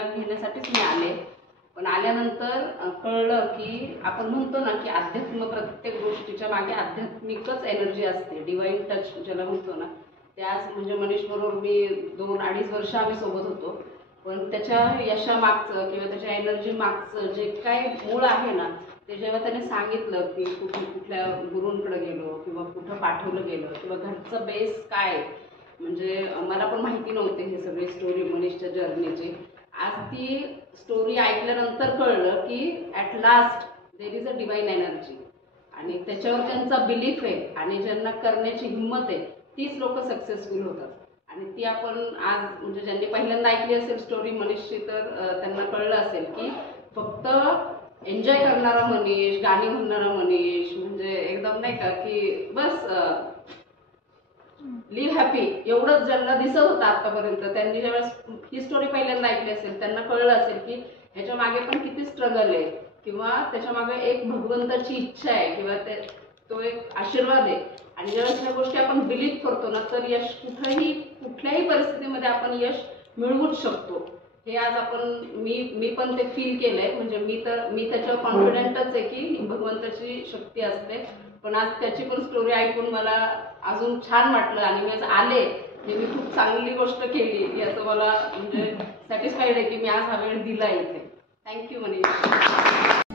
Feedback घेण्यासाठीच मी आले. पण आल्यानंतर कळलं की आपण म्हणतो ना की अध्यात्म, प्रत्येक गोष्टीच्या मागे आध्यात्मिकच एनर्जी असते, डिवाइन टच ज्याला म्हणतो ना. त्याच म्हणजे मनीष बरोबर मी 2-2.5 वर्ष आम्ही सोबत होतो. पण त्याच्या यशामागचं किंवा त्याच्या एनर्जी मागचं जे काय मूळ आहे ना, ते जेव्हा त्याने सांगितलं की कुठल्या गुरूंकडे गेलो किंवा कुठं पाठवलं गेलं किंवा घरचं बेस काय, म्हणजे मला पण माहिती नव्हते हे सगळे स्टोरी मनीषच्या जर्नीची. आज ती स्टोरी ऐकल्यानंतर कळलं की at last there is a divine energy आणि त्याच्यावर त्यांचा बिलीफ आहे आणि ज्यांना करण्याची हिंमत आहे तीच लोक सक्सेसफुल होतात. आणि ती आपण आज म्हणजे ज्यांनी पहिल्यांदा ऐकली असेल स्टोरी मनीषची तर त्यांना कळलं असेल की फक्त एन्जॉय करणारा मनीष, गाणी म्हणणारा मनीष, म्हणजे एकदम नाही का की बस लिव्ह हॅपी एवढंच ज्यांना दिसत होतं आतापर्यंत, त्यांनी ज्यावेळेस ही स्टोरी पहिल्यांदा ऐकली असेल त्यांना कळलं असेल की ह्याच्या मागे पण किती स्ट्रगल आहे किंवा त्याच्या मागे एक भगवंताची इच्छा आहे किंवा तो एक आशीर्वाद आहे. आणि ज्यावेळेस या गोष्टी आपण बिलीव्ह करतो ना तर यश कुठल्याही परिस्थितीमध्ये आपण यश मिळवूच शकतो. हे आज आपण मी पण ते फील केलंय. म्हणजे मी त्याच्यावर कॉन्फिडंटच आहे की भगवंताची शक्ती असते. पण आज त्याची पण स्टोरी ऐकून मला अजून छान वाटलं आणि मी आज आले हे मी खूप चांगली गोष्ट केली याचं मला म्हणजे सॅटिस्फाईड आहे की मी आज हा वेळ दिला इथे. थँक्यू मनीष.